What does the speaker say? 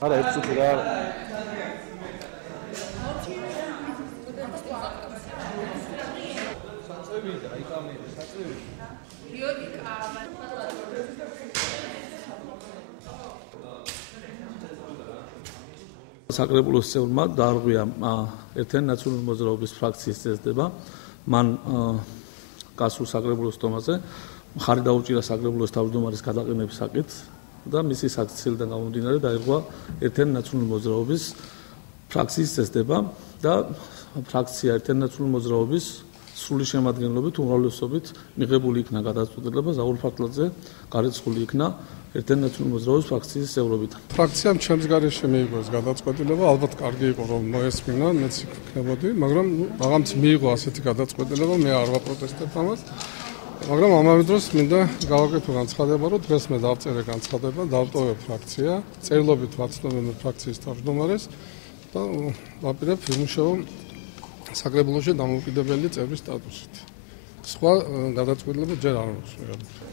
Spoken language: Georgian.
არა ეცუთი რა საწევი და იკამი საწევი იოდიკა საკრებულოს წევრმა დაარღვია ერთიანი ნაციონალური მოძრაობის ფრაქციის წესდება მან გასულ საკრებულოს თომაზე მხარი დაუჭირა საკრებულოს თავმჯდომარის გადაყენების საკითხს და მისი საქციელიდან გამომდინარე დაირღვა ერთიანი ნაციონალური მოძრაობის ფრაქციის წესდება და ფრაქცია ერთიანი ნაციონალური მოძრაობის სრული შემადგენლობით უმრავლესობით მიღებული იქნა გადაწყვეტილება ზაურ ფარგლაძე გარიცხული იქნა ერთიანი ნაციონალური მოძრაობის ფრაქციის წევრობიდან. ფრაქციამ ჩემს გარეშე მიიღო ეს გადაწყვეტილება, ალბათ კარგი იყო რომ მოესმინა, მეც იქნებოდი, მაგრამ რაღაცა მიიღო ასეთი გადაწყვეტილება, მე არ ვაპროტესტებ ამას. მაგრამ ამავე დროს მინდა გავაკეთო განცხადება, რომ დღეს მე დავწერე განცხადება, დავტოვე ფრაქცია, წერილობით ვაცნობე ფრაქციის თავმჯდომარეს და ვაპირებ ვიმუშაო საკრებულოში დამოუკიდებელი წევრის სტატუსით. სხვა გადაწყვეტილება ჯერ არ მაქვს.